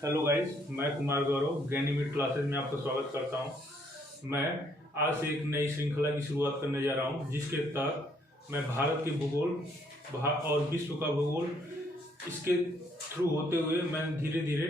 Hello guys, मैं Kumar Gaurav Ganymede classes में आपका स्वागत करता हूं। मैं आज से एक नई श्रृंखला की शुरुआत करने जा रहा हूं, जिसके तहत मैं भारत के भूगोल और विश्व का भूगोल इसके थ्रू होते हुए मैं धीरे धीरे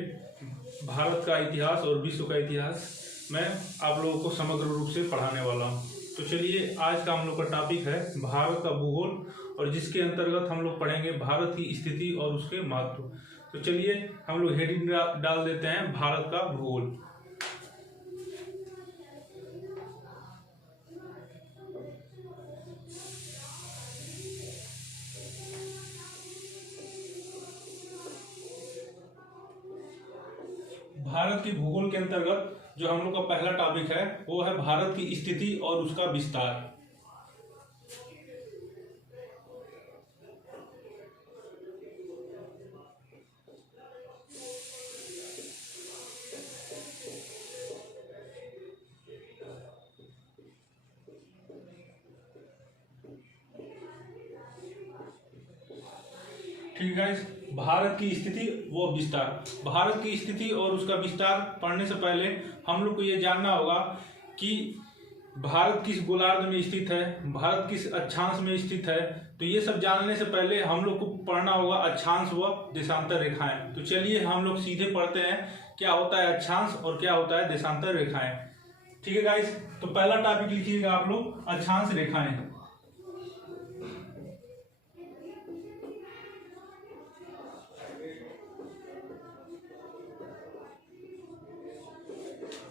भारत का इतिहास और विश्व का इतिहास मैं आप लोगों को समग्र रूप से पढ़ाने वाला हूं। तो चलिए, आज का हम लोग का टॉपिक है भारत का भूगोल, और जिसके अंतर्गत हम लोग पढ़ेंगे भारत की स्थिति और उसके महत्व। तो चलिए हम लोग हेडिंग डाल देते हैं भारत का भूगोल। भारत के भूगोल के अंतर्गत जो हम लोग का पहला टॉपिक है वो है भारत की स्थिति और उसका विस्तार। ठीक है, भारत की स्थिति व विस्तार। भारत की स्थिति और उसका विस्तार पढ़ने से पहले हम लोग को ये जानना होगा कि भारत किस गोलार्ध में स्थित है, भारत किस अक्षांश में स्थित है। तो ये सब जानने से पहले हम लोग को पढ़ना होगा अक्षांश व देशांतर रेखाएं। तो चलिए हम लोग सीधे पढ़ते हैं क्या होता है अक्षांश और क्या होता है देशांतर रेखाएं। ठीक है गाइस, तो पहला टॉपिक लिखिएगा आप लोग, अक्षांश रेखाएं।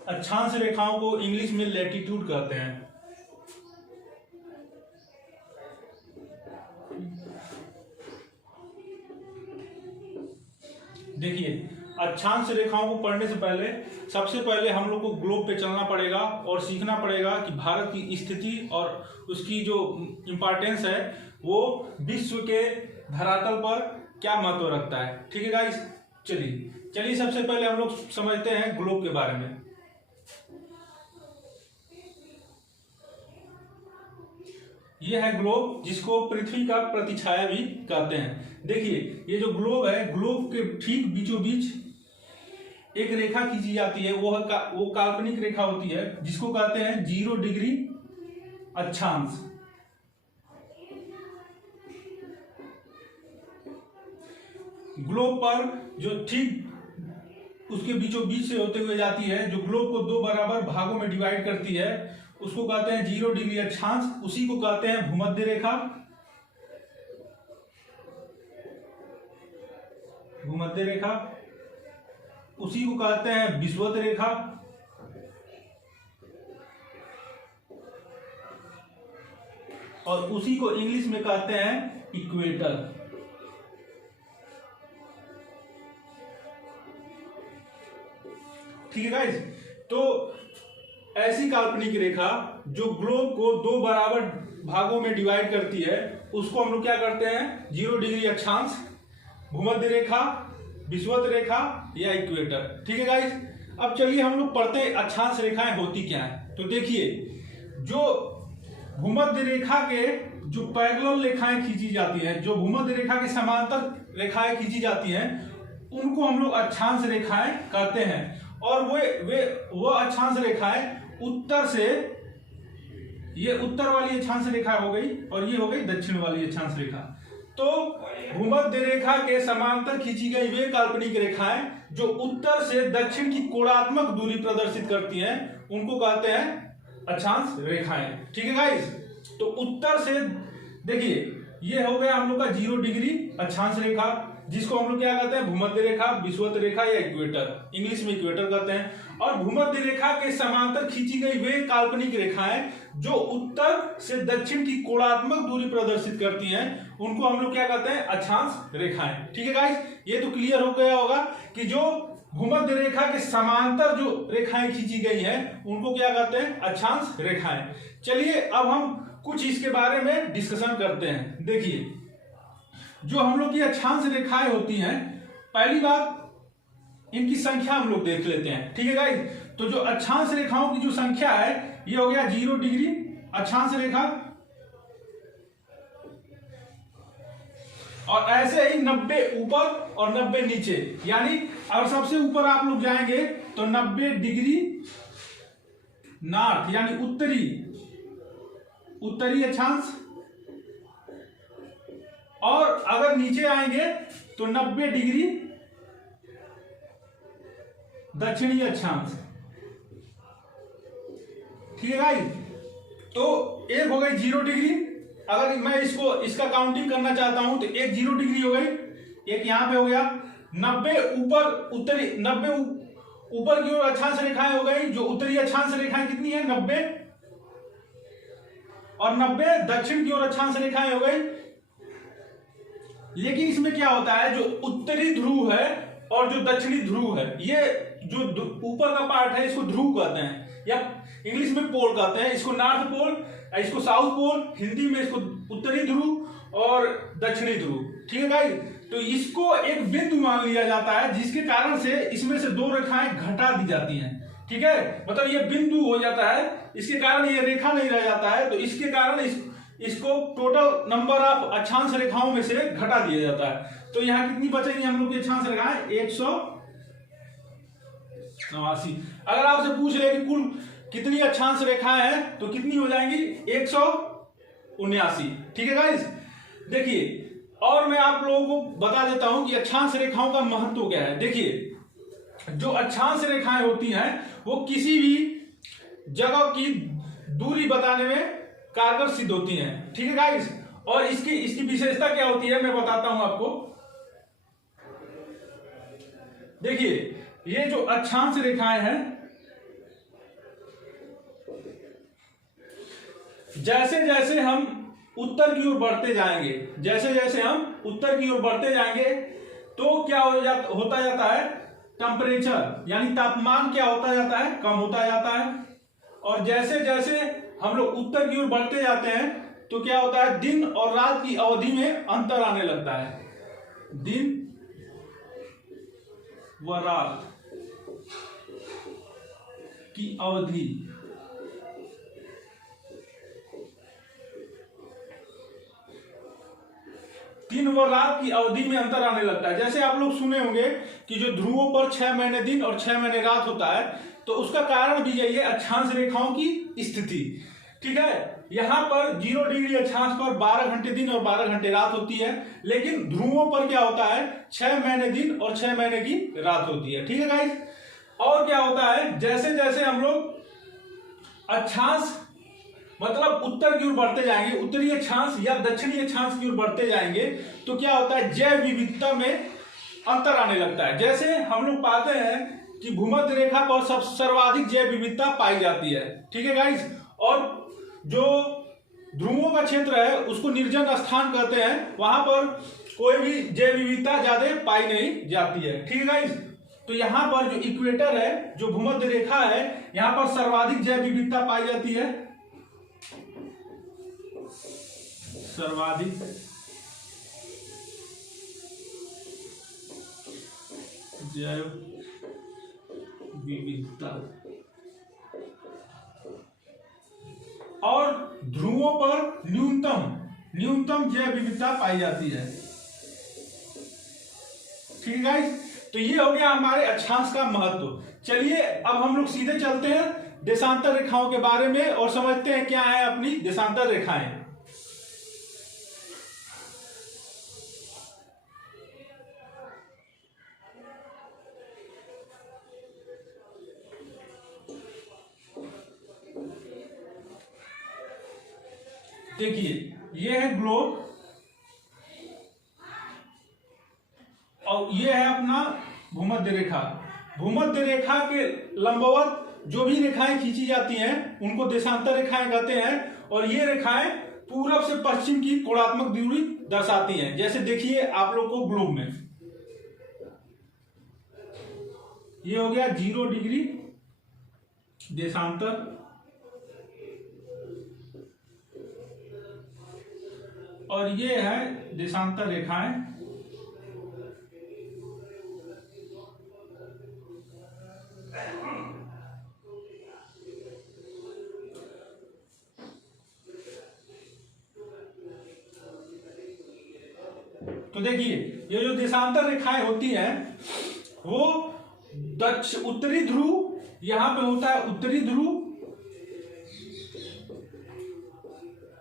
अक्षांश रेखाओं को इंग्लिश में लैटिट्यूड कहते हैं। देखिए, अक्षांश रेखाओं को पढ़ने से पहले सबसे पहले हम लोग को ग्लोब पे चलना पड़ेगा और सीखना पड़ेगा कि भारत की स्थिति और उसकी जो इम्पोर्टेंस है वो विश्व के धरातल पर क्या महत्व रखता है। ठीक है गाइस, चलिए सबसे पहले हम लोग समझते हैं ग्लोब के बारे में। यह है ग्लोब, जिसको पृथ्वी का प्रतिछाया भी कहते हैं। देखिए, ये जो ग्लोब है, ग्लोब के ठीक बीचों बीच एक रेखा खींची जाती है। वो काल्पनिक रेखा होती है जिसको कहते हैं 0 डिग्री अक्षांश। ग्लोब पर जो ठीक उसके बीचों बीच से होते हुए जाती है, जो ग्लोब को 2 बराबर भागों में डिवाइड करती है, उसको कहते हैं 0 डिग्री अक्षांश। उसी को कहते हैं भूमध्य रेखा। भूमध्य रेखा उसी को कहते हैं विषुवत रेखा। और उसी को इंग्लिश में कहते हैं इक्वेटर। ठीक है गाइस, तो ऐसी काल्पनिक रेखा जो ग्लोब को 2 बराबर भागों में डिवाइड करती है, उसको हम लोग क्या करते हैं 0 डिग्री अक्षांश, भूमध्य रेखा, विषुवत रेखा या इक्वेटर। ठीक है गाइस, अब चलिए हम लोग पढ़ते हैं अक्षांश रेखाएं होती क्या है। तो देखिए, जो भूमध्य रेखा के जो पैरेलल रेखाएं खींची जाती हैं, जो भूमध्य रेखा के समांतर रेखाएं खींची जाती हैं, उनको हम लोग अक्षांश रेखाएं कहते हैं। और वो अक्षांश रेखाएं उत्तर से, ये उत्तर वाली अक्षांश रेखा हो गई और ये हो गई दक्षिण वाली अक्षांश रेखा। तो भूमध्य रेखा के समांतर खींची गई वे काल्पनिक रेखाएं जो उत्तर से दक्षिण की कोणात्मक दूरी प्रदर्शित करती हैं, उनको कहते हैं अक्षांश रेखाएं। ठीक है गाइस, तो उत्तर से देखिए, ये हो गया हम लोग का 0 डिग्री अक्षांश रेखा, जिसको हम लोग क्या कहते हैं भूमध्य रेखा, विषुवत रेखा या इक्वेटर, इंग्लिश में इक्वेटर कहते हैं। और भूमध्य रेखा के समांतर खींची गई वे काल्पनिक रेखाएं जो उत्तर से दक्षिण की कोणात्मक दूरी प्रदर्शित करती हैं, उनको हम लोग क्या कहते हैं अक्षांश रेखाएं। ठीक है गाइस, ये तो क्लियर हो गया होगा कि जो भूमध्य रेखा के समांतर जो रेखाएं खींची गई हैं, उनको क्या कहते हैं अक्षांश रेखाएं। चलिए अब हम कुछ इसके बारे में डिस्कशन करते हैं। देखिए, जो हम लोग की अक्षांश रेखाएं होती हैं, पहली बात इनकी संख्या हम लोग देख लेते हैं। ठीक है गाइस, तो जो अक्षांश रेखाओं की जो संख्या है, ये हो गया 0 डिग्री अक्षांश रेखा। और ऐसे ही 90 ऊपर और 90 नीचे, यानी अगर सबसे ऊपर आप लोग जाएंगे तो 90 डिग्री नॉर्थ यानी उत्तरी अक्षांश, और अगर नीचे आएंगे तो 90 डिग्री दक्षिणी अक्षांश। ठीक है गाइस, तो एक हो गई 0 डिग्री। अगर मैं इसका काउंटिंग करना चाहता हूं तो एक 0 डिग्री हो गई, एक यहां पे हो गया। 90 ऊपर की ओर अक्षांश रेखाएं हो गई, जो उत्तरी अक्षांश रेखाएं कितनी है 90, और 90 दक्षिण की ओर अक्षांश रेखाएं हो गई। लेकिन इसमें क्या होता है, जो उत्तरी ध्रुव है और जो दक्षिणी ध्रुव है, ये जो ऊपर का पार्ट है इसको ध्रुव कहते हैं, या इंग्लिश में पोल कहते हैं। इसको नॉर्थ पोल, इसको साउथ पोल, हिंदी में इसको उत्तरी ध्रुव और दक्षिणी ध्रुव। ठीक है गाइस, तो इसको एक बिंदु मान लिया जाता है, जिसके कारण से इसमें से 2 रेखाएं घटा दी जाती हैं। ठीक है, मतलब ये बिंदु हो जाता है, इसके कारण ये रेखा नहीं रह जाता है, तो इसके कारण इसको टोटल नंबर ऑफ अक्षांश रेखाओं में से घटा दिया जाता है। तो यहाँ कितनी बचेंगी हम लोग की अक्षांश रेखाएं, 189। अगर आपसे पूछ ले कि कुल कितनी अक्षांश रेखाएं हैं तो कितनी हो जाएंगी, 179। ठीक है गाइस, देखिए और मैं आप लोगों को बता देता हूं कि अक्षांश रेखाओं का महत्व क्या है। देखिए, जो अक्षांश रेखाएं होती हैं वो किसी भी जगह की दूरी बताने में कारगर सिद्ध होती हैं। ठीक है गाइस, और इसकी विशेषता क्या होती है मैं बताता हूं आपको। देखिए, ये जो अक्षांश रेखाएं हैं, जैसे जैसे हम उत्तर की ओर बढ़ते जाएंगे, तो क्या होता जाता है, टेम्परेचर यानी तापमान क्या होता जाता है, कम होता जाता है। और जैसे जैसे हम लोग उत्तर की ओर बढ़ते जाते हैं तो क्या होता है, दिन और रात की अवधि में अंतर आने लगता है। दिन व रात की अवधि दिन व रात की अवधि में अंतर आने लगता है। जैसे आप लोग सुने होंगे कि जो ध्रुवों पर 6 महीने दिन और 6 महीने रात होता है, तो उसका कारण भी यही है, अक्षांश रेखाओं की स्थिति। ठीक है, यहां पर 0 डिग्री अक्षांश पर 12 घंटे दिन और 12 घंटे रात होती है, लेकिन ध्रुवों पर क्या होता है, 6 महीने दिन और 6 महीने की रात होती है। ठीक है गाइस, और क्या होता है, जैसे जैसे हम लोग अक्षांश मतलब उत्तर की ओर बढ़ते जाएंगे, उत्तरी अक्षांश या दक्षिणी अक्षांश की ओर बढ़ते जाएंगे, तो क्या होता है, जैव विविधता में अंतर आने लगता है। जैसे हम लोग पाते हैं कि भूमध्य रेखा पर सर्वाधिक जैव विविधता पाई जाती है। ठीक है गाइस, और जो ध्रुवों का क्षेत्र है उसको निर्जन स्थान कहते हैं, वहां पर कोई भी जैव विविधता ज्यादा पाई नहीं जाती है। ठीक है गाइस, तो यहां पर जो इक्वेटर है, जो भूमध्य रेखा है, यहां पर सर्वाधिक जैव विविधता पाई जाती है, सर्वाधिक जैव विविधता, और ध्रुवों पर न्यूनतम जैव विविधता पाई जाती है। ठीक है गाइस, तो ये हो गया हमारे अक्षांश का महत्व। चलिए अब हम लोग सीधे चलते हैं देशांतर रेखाओं के बारे में और समझते हैं क्या है अपनी देशांतर रेखाएं। देखिए, ये है ग्लोब और ये है अपना भूमध्य रेखा। भूमध्य रेखा के लंबवत जो भी रेखाएं खींची जाती हैं उनको देशांतर रेखाएं कहते हैं, और ये रेखाएं पूरब से पश्चिम की कोणात्मक दूरी दर्शाती हैं। जैसे देखिए आप लोग को ग्लोब में ये हो गया 0 डिग्री देशांतर, और ये है देशांतर रेखाएं। तो तो देखिए ये जो देशांतर रेखाएं होती हैं वो उत्तरी ध्रुव, यहां पे होता है उत्तरी ध्रुव,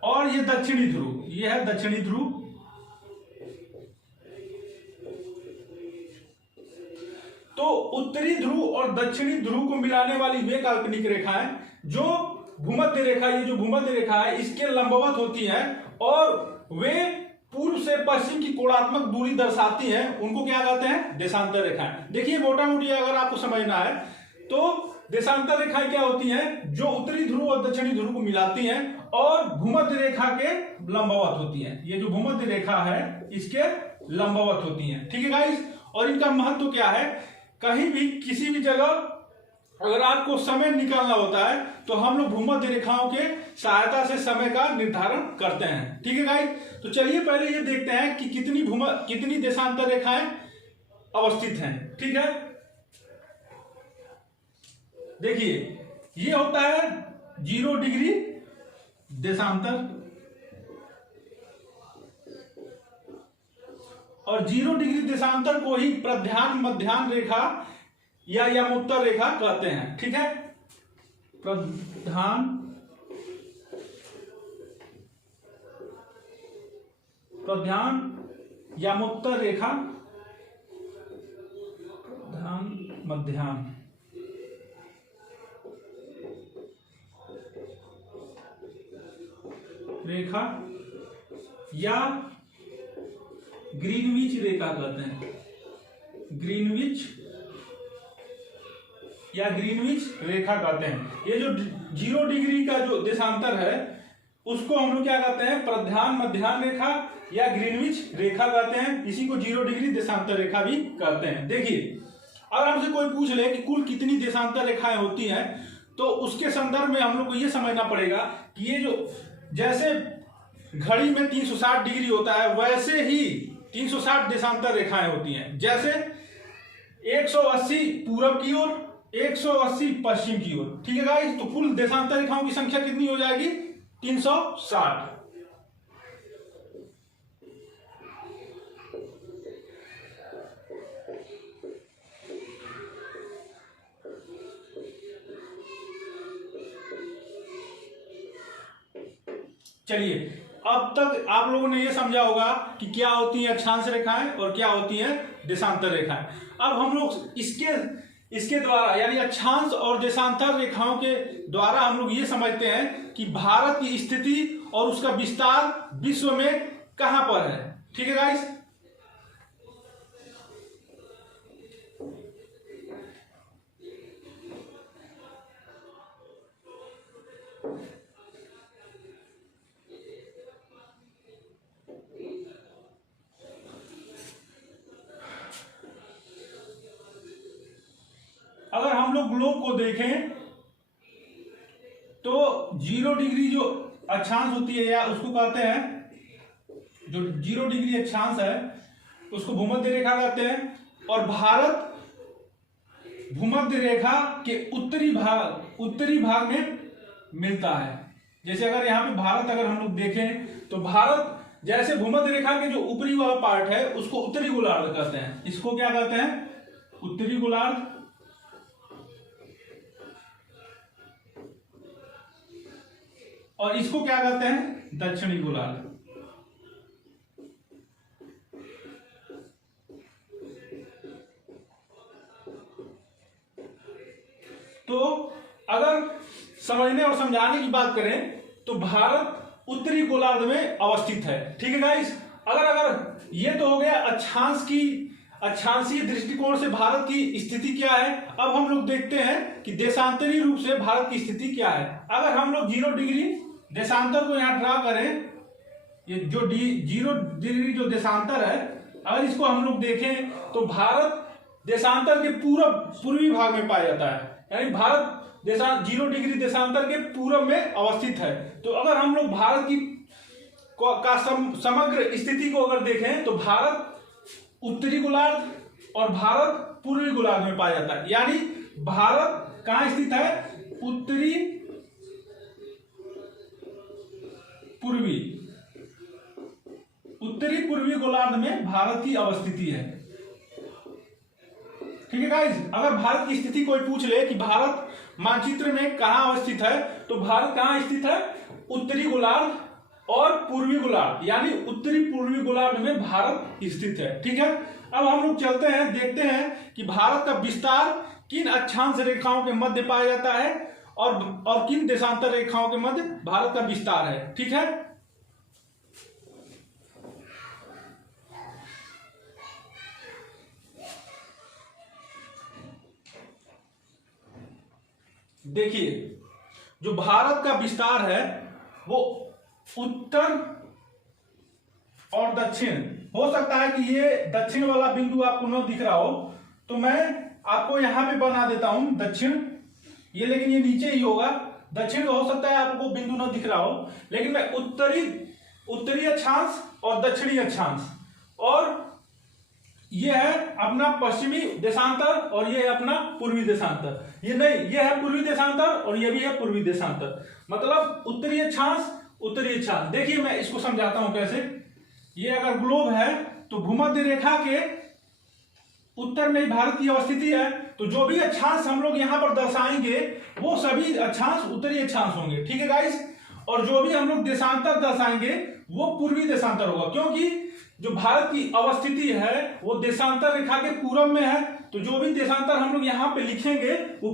और ये दक्षिणी ध्रुव, ये है दक्षिणी ध्रुव। तो उत्तरी ध्रुव और दक्षिणी ध्रुव को मिलाने वाली वे काल्पनिक रेखाएं जो भूमध्य रेखा, ये जो भूमध्य रेखा है इसके लंबवत होती हैं और वे पूर्व से पश्चिम की कोणात्मक दूरी दर्शाती हैं, उनको क्या कहते हैं? देशांतर रेखाएं। देखिए मोटा मोटी अगर आपको समझना है तो देशांतर रेखाएं क्या होती हैं? जो उत्तरी ध्रुव और दक्षिणी ध्रुव को मिलाती हैं और भूमध्य रेखा के लंबवत होती हैं। ये जो भूमध्य रेखा है इसके लंबवत होती हैं, ठीक है गाइस। और इनका महत्व क्या है? कहीं भी किसी भी जगह अगर आपको समय निकालना होता है तो हम लोग भूमध्य रेखाओं के सहायता से समय का निर्धारण करते हैं, ठीक है गाइस। तो चलिए पहले ये देखते हैं कि कितनी देशांतर रेखाएं अवस्थित हैं, ठीक है। देखिए ये होता है 0 डिग्री देशांतर, और 0 डिग्री देशांतर को ही प्रध्यान मध्याह्न रेखा या यमोत्तर रेखा कहते हैं, ठीक है। प्रध्यान यमोत्तर रेखा, प्रध्यान मध्याह्न रेखा या ग्रीनविच रेखा कहते हैं, ग्रीनविच या ग्रीनविच रेखा कहते हैं। ये जो 0 डिग्री का जो देशांतर है उसको हम लोग क्या कहते हैं? प्रध्यान मध्याह्न रेखा या ग्रीनविच रेखा कहते हैं। इसी को 0 डिग्री देशांतर रेखा भी कहते हैं। देखिए अगर हमसे कोई पूछ ले कि कुल कितनी देशांतर रेखाएं होती हैं तो उसके संदर्भ में हम लोग को यह समझना पड़ेगा कि ये जो जैसे घड़ी में 360 डिग्री होता है वैसे ही 360 देशांतर रेखाएं होती हैं। जैसे 180 पूरब की ओर, 180 पश्चिम की ओर, ठीक है गाइस। तो कुल देशांतर रेखाओं की संख्या कितनी हो जाएगी? 360। चलिए अब तक आप लोगों ने यह समझा होगा कि क्या होती है अक्षांश रेखाएं और क्या होती है देशांतर रेखाएं। अब हम लोग इसके द्वारा यानी अक्षांश और देशांतर रेखाओं के द्वारा हम लोग ये समझते हैं कि भारत की स्थिति और उसका विस्तार विश्व में कहां पर है, ठीक है गाइस। अगर हम लोग ग्लोब को देखें तो 0 डिग्री जो अक्षांश होती है या उसको कहते हैं, जो 0 डिग्री अक्षांश है उसको भूमध्य रेखा कहते हैं। और भारत भूमध्य रेखा के उत्तरी भाग में मिलता है। जैसे अगर यहाँ पे भारत अगर हम लोग देखें तो भारत जैसे भूमध्य रेखा के जो ऊपरी वाला पार्ट है उसको उत्तरी गोलार्ध कहते हैं। इसको क्या कहते हैं? उत्तरी गोलार्ध। और इसको क्या कहते हैं? दक्षिणी गोलार्ध। तो अगर समझने और समझाने की बात करें तो भारत उत्तरी गोलार्ध में अवस्थित है, ठीक है गाइस। अगर ये तो हो गया अक्षांशीय दृष्टिकोण से भारत की स्थिति क्या है। अब हम लोग देखते हैं कि देशांतरी रूप से भारत की स्थिति क्या है। अगर हम लोग 0 डिग्री देशांतर को यहां ड्रा करें, ये जो 0 डिग्री जो देशांतर है अगर इसको हम लोग देखें तो भारत देशांतर के पूर्वी भाग में पाया जाता है। यानी भारत 0 डिग्री देशांतर के पूर्व में अवस्थित है। तो अगर हम लोग भारत की समग्र स्थिति को अगर देखें तो भारत उत्तरी गोलार्ध और भारत पूर्वी गोलार्ध में पाया जाता है। यानी भारत कहां स्थित है? उत्तरी पूर्वी उत्तरी पूर्वी गोलार्ध में भारत की अवस्थिति है। ठीक है गाइस, अगर भारत की स्थिति कोई पूछ ले कि भारत मानचित्र में कहां अवस्थित है, तो भारत कहां स्थित है? उत्तरी गोलार्ध और पूर्वी गोलार्ध, यानी उत्तरी पूर्वी गोलार्ध में भारत स्थित है। ठीक है, अब हम लोग चलते हैं, देखते हैं कि भारत का विस्तार किन अक्षांश रेखाओं के मध्य पाया जाता है और किन देशांतर रेखाओं के मध्य भारत का विस्तार है। ठीक है, देखिए जो भारत का विस्तार है वो उत्तर और दक्षिण, हो सकता है कि ये दक्षिण वाला बिंदु आपको न दिख रहा हो, तो मैं आपको यहां पे बना देता हूं दक्षिण, ये लेकिन ये नीचे ही होगा। दक्षिण का हो सकता है आपको बिंदु न दिख रहा हो, लेकिन मैं उत्तरी अक्षांश और दक्षिणी अक्षांश, और ये है अपना पश्चिमी देशांतर और ये है अपना पूर्वी देशांतर। ये नहीं, ये है पूर्वी देशांतर और ये भी है पूर्वी देशांतर, मतलब उत्तरी अक्षांश उत्तरी अक्षांश। देखिए मैं इसको समझाता हूं कैसे। ये अगर ग्लोब है तो भूमध्य रेखा के उत्तर में भारत की अवस्थिति है, तो जो भी अक्षांश हम लोग यहां पर दर्शाएंगे वो सभी अक्षांश उत्तरी अक्षांश होंगे। ठीक है गाइस, और जो भी हम लोग देशांतर दर्शाएंगे वो पूर्वी देशांतर होगा, क्योंकि जो भारत की अवस्थिति है वो देशांतर रेखा के पूर्व में है, तो जो भी देशांतर हम लोग यहाँ पे लिखेंगे वो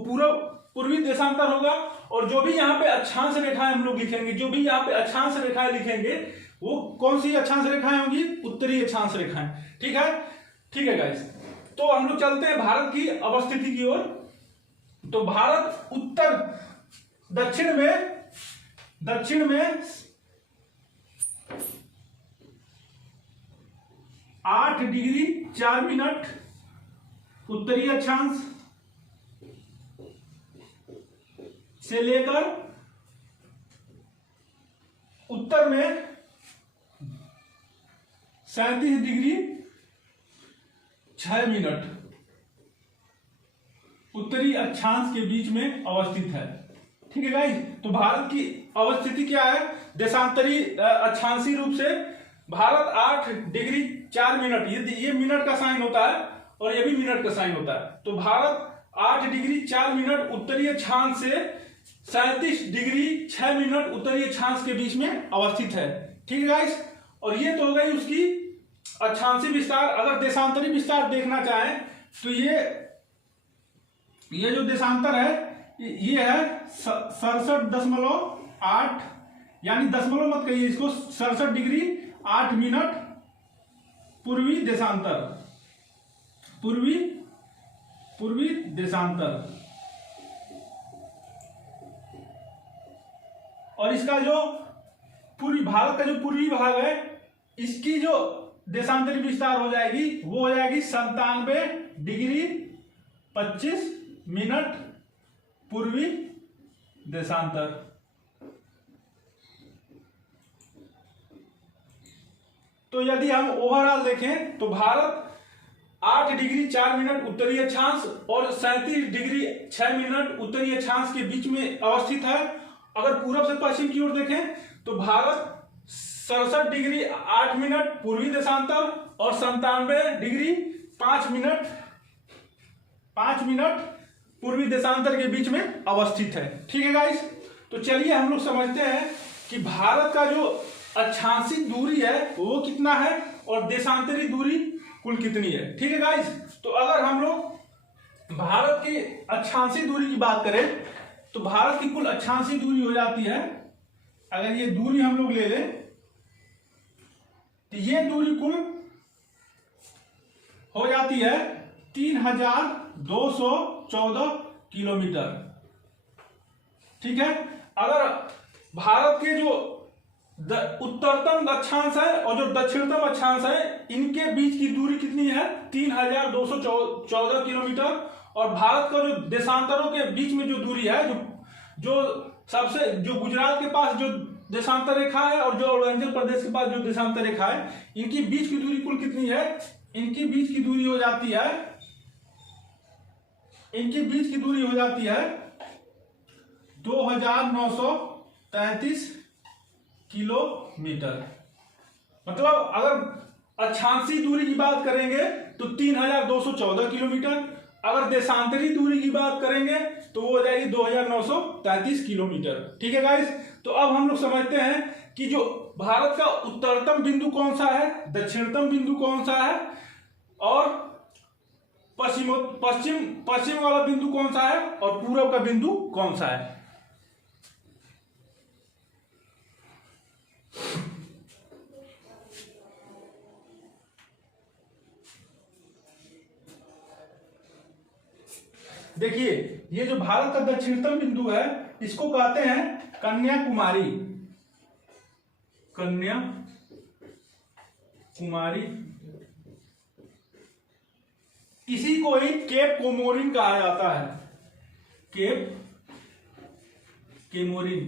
पूर्वी देशांतर होगा, और जो भी यहाँ पे अक्षांश रेखाएं हम लोग लिखेंगे, जो भी यहाँ पे अक्षांश रेखाएं लिखेंगे वो कौन सी अक्षांश रेखाएं होंगी? उत्तरी अक्षांश रेखाएं। ठीक है, ठीक है गाइस, तो हम लोग चलते हैं भारत की अवस्थिति की ओर। तो भारत उत्तर दक्षिण में 8 डिग्री 4 मिनट उत्तरी अक्षांश से लेकर उत्तर में 37 डिग्री 6 मिनट उत्तरी अक्षांश के बीच में अवस्थित है। ठीक है गाइस, तो भारत की अवस्थिति क्या है? देशांतरी अक्षांशीय रूप से भारत 8 डिग्री 4 मिनट, ये मिनट का साइन होता है और ये भी मिनट का साइन होता है, तो भारत 8 डिग्री 4 मिनट उत्तरी अक्षांश से 37 डिग्री 6 मिनट उत्तरी अक्षांश के बीच में अवस्थित है। ठीक है गाइस, और ये तो हो गई उसकी अक्षांशीय विस्तार। अगर देशांतरी विस्तार देखना चाहें तो ये जो देशांतर है ये है 67.8, यानी दशमलव मत कहिए इसको, 67 डिग्री 8 मिनट पूर्वी देशांतर, पूर्वी देशांतर। और इसका जो पूर्वी भारत का जो पूर्वी भाग है, इसकी जो देशांतरी विस्तार हो जाएगी वो हो जाएगी 97 डिग्री 25 मिनट पूर्वी देशांतर। तो यदि हम ओवरऑल देखें तो भारत 8 डिग्री 4 मिनट उत्तरी अक्षांश और 37 डिग्री 6 मिनट उत्तरी अक्षांश के बीच में अवस्थित है। अगर पूर्व से पश्चिम की ओर देखें तो भारत 67 डिग्री 8 मिनट पूर्वी देशांतर और 97 डिग्री 5 मिनट पूर्वी देशांतर के बीच में अवस्थित है। ठीक है गाइस, तो चलिए हम लोग समझते हैं कि भारत का जो अक्षांशीय दूरी है वो कितना है और देशांतरी दूरी कुल कितनी है। ठीक है गाइस, तो अगर हम लोग भारत की अक्षांशीय दूरी की बात करें तो भारत की कुल अक्षांशीय दूरी हो जाती है, अगर ये दूरी हम लोग ले लें तो ये दूरी कुल हो जाती है 3214 किलोमीटर। ठीक है, अगर भारत के जो उत्तरतम अक्षांश है और जो दक्षिणतम अक्षांश है इनके बीच की दूरी कितनी है? 3214 किलोमीटर। और भारत का जो देशांतरों के बीच में जो दूरी है, जो गुजरात के पास जो देशांतर रेखा है और जो अरुणाचल प्रदेश के पास जो देशांतर रेखा है, इनकी बीच की दूरी कुल कितनी है? इनकी बीच की दूरी हो जाती है 2933 किलोमीटर। मतलब अगर अक्षांशीय दूरी की बात करेंगे तो 3214 किलोमीटर, अगर देशांतरी दूरी की बात करेंगे तो वो हो जाएगी 2933 किलोमीटर। ठीक है गाइस, तो अब हम लोग समझते हैं कि जो भारत का उत्तरतम बिंदु कौन सा है, दक्षिणतम बिंदु कौन सा है, और पश्चिम वाला बिंदु कौन सा है, और पूर्व का बिंदु कौन सा है। देखिए, ये जो भारत का दक्षिणतम बिंदु है इसको कहते हैं कन्याकुमारी। कन्याकुमारी, इसी को ही केप कोमोरिन कहा जाता है, केप केमोरिन।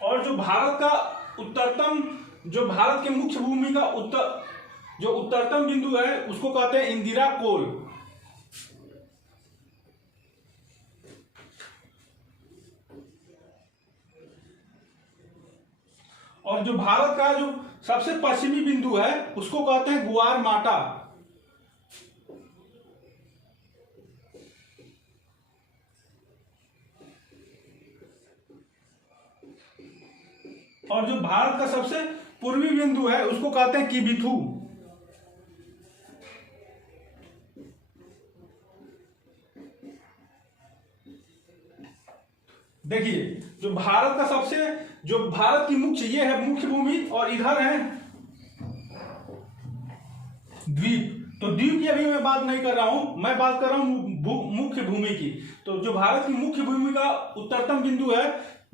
और जो भारत का उत्तरतम, जो भारत के मुख्य भूमि का जो उत्तरतम बिंदु है उसको कहते हैं इंदिरा कोल। और जो भारत का जो सबसे पश्चिमी बिंदु है उसको कहते हैं गुआर माटा। और जो भारत का सबसे पूर्वी बिंदु है उसको कहते हैं किबिथु। देखिए, जो भारत का जो भारत की ये है मुख्य भूमि, और इधर है द्वीप। तो द्वीप की अभी मैं बात नहीं कर रहा हूं, मैं बात कर रहा हूं मुख्य भूमि की। तो जो भारत की मुख्य भूमि का उत्तरतम बिंदु है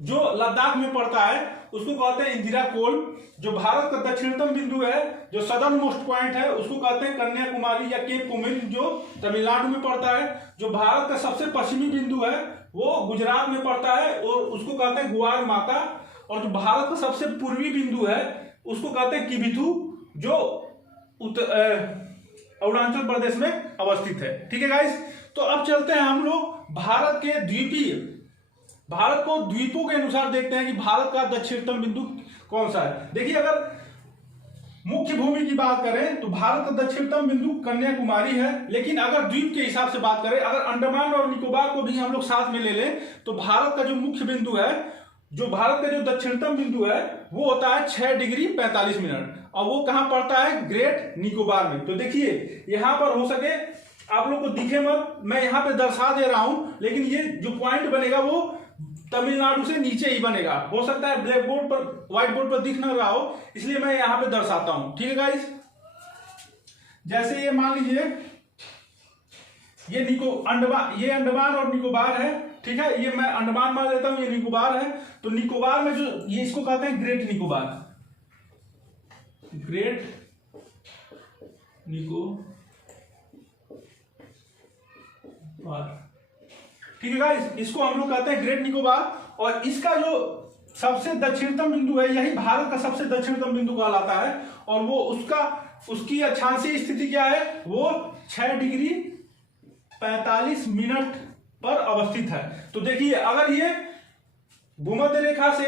जो लद्दाख में पड़ता है उसको कहते हैं इंदिरा कोल। जो भारत का दक्षिणतम बिंदु है जो सदर्न मोस्ट पॉइंट है उसको कहते हैं कन्याकुमारी या केप कोमोरिन, जो तमिलनाडु में पड़ता है। जो भारत का सबसे पश्चिमी बिंदु है वो गुजरात में पड़ता है और उसको कहते हैं गुआर माता। और जो भारत का सबसे पूर्वी बिंदु है उसको कहते हैं किबिथु, जो अरुणाचल प्रदेश में अवस्थित है। ठीक है गाइस, तो अब चलते हैं हम लोग भारत के भारत को द्वीपों के अनुसार देखते हैं कि भारत का दक्षिणतम बिंदु कौन सा है। देखिए, अगर मुख्य भूमि की बात करें तो भारत का दक्षिणतम बिंदु कन्याकुमारी है, लेकिन अगर द्वीप के हिसाब से बात करें, अगर अंडमान और निकोबार को भी हम लोग साथ में ले लें तो भारत का जो मुख्य बिंदु है, जो भारत का जो दक्षिणतम बिंदु है वो होता है 6 डिग्री 45 मिनट, और वो कहां पड़ता है, ग्रेट निकोबार में। तो देखिए, यहां पर हो सके आप लोग को दिखे मत, मैं यहां पे दर्शा दे रहा हूं, लेकिन ये जो पॉइंट बनेगा वो तमिलनाडु से नीचे ही बनेगा। हो सकता है ब्लैक बोर्ड पर, व्हाइट बोर्ड पर दिख न रहा हो, इसलिए मैं यहां पे दर्शाता हूं। ठीक है गाइस, जैसे ये मान लीजिए ये अंडमान और निकोबार है। ठीक है, ये मैं अंडमान मान लेता हूं, ये निकोबार है। तो निकोबार में जो ये इसको कहते हैं ग्रेट निकोबार, ग्रेट निकोबार। ठीक है गाइस, इसको हम लोग कहते हैं ग्रेट निकोबार। और इसका जो सबसे दक्षिणतम बिंदु है यही भारत का सबसे दक्षिणतम बिंदु कहलाता है, और वो उसकी अक्षांशीय स्थिति क्या है, वो 6 डिग्री 45 मिनट पर अवस्थित है। तो देखिए, अगर ये भूमध्य रेखा से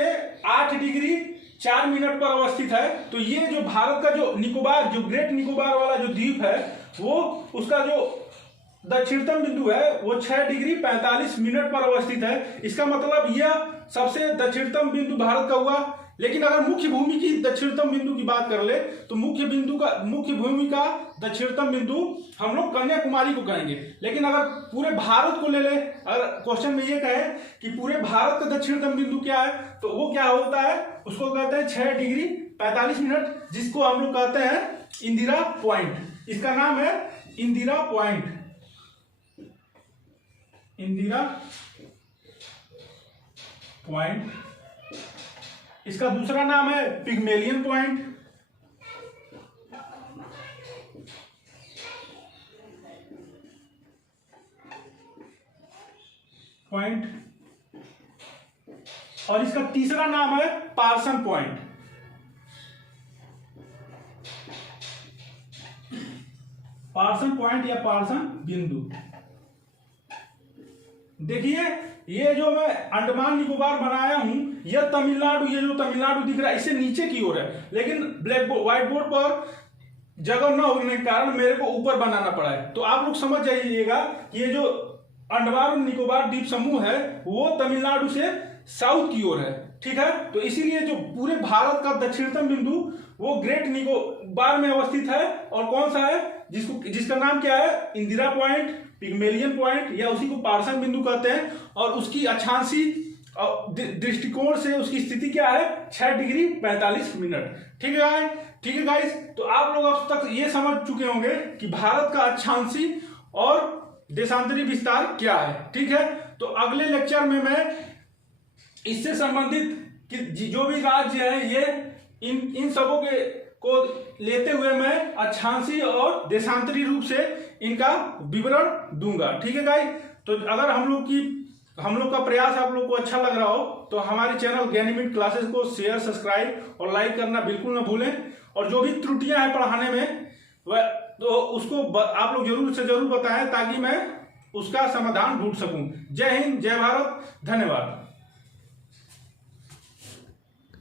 8 डिग्री 4 मिनट पर अवस्थित है तो ये जो भारत का जो निकोबार, जो ग्रेट निकोबार वाला जो द्वीप है वो उसका जो दक्षिणतम बिंदु है वो 6 डिग्री 45 मिनट पर अवस्थित है। इसका मतलब यह सबसे दक्षिणतम बिंदु भारत का हुआ। लेकिन अगर मुख्य भूमि की दक्षिणतम बिंदु की बात कर ले तो मुख्य भूमि का दक्षिणतम बिंदु हम लोग कन्याकुमारी को कहेंगे। लेकिन अगर पूरे भारत को ले ले, अगर क्वेश्चन में ये कहे कि पूरे भारत का दक्षिणतम बिंदु क्या है तो वो क्या होता है, उसको कहते हैं 6 डिग्री 45 मिनट, जिसको हम लोग कहते हैं इंदिरा पॉइंट। इसका नाम है इंदिरा पॉइंट, इंदिरा पॉइंट। इसका दूसरा नाम है पिग्मेलियन पॉइंट। और इसका तीसरा नाम है पार्सन पॉइंट। पार्सन पॉइंट या पार्सन बिंदु। देखिए, ये जो मैं अंडमान निकोबार बनाया हूं, यह तमिलनाडु, ये जो तमिलनाडु दिख रहा है इससे नीचे की ओर है, लेकिन व्हाइट बोर्ड पर जगह न होने के कारण मेरे को ऊपर बनाना पड़ा है। तो आप लोग समझ जाइएगा कि ये जो अंडमान और निकोबार द्वीप समूह है वो तमिलनाडु से साउथ की ओर है, ठीक है। तो इसीलिए जो पूरे भारत का दक्षिणतम बिंदु वो ग्रेट निकोबार में अवस्थित है, और कौन सा है, जिसका नाम क्या है, इंदिरा पॉइंट, पिग्मेलियन पॉइंट, या उसी को पार्सन बिंदु कहते हैं, और उसकी अक्षांशी दृष्टिकोण से उसकी स्थिति क्या है, 6 डिग्री 45 मिनट। ठीक है गाइस, तो आप लोग अब तक ये समझ चुके होंगे कि भारत का अक्षांशी और देशांतरी विस्तार क्या है, ठीक है। तो अगले लेक्चर में मैं इससे संबंधित कि जो भी राज्य है ये इन सबों को लेते हुए मैं अक्षांशी और देशांतरी रूप से इनका विवरण दूंगा, ठीक है गाइस। तो अगर हम लोग का प्रयास आप लोग को अच्छा लग रहा हो तो हमारे चैनल गैनीमीड क्लासेस को शेयर, सब्सक्राइब और लाइक करना बिल्कुल ना भूलें, और जो भी त्रुटियां हैं पढ़ाने में वह तो उसको आप लोग जरूर से जरूर बताएं ताकि मैं उसका समाधान ढूंढ सकूं। जय हिंद, जय भारत, धन्यवाद।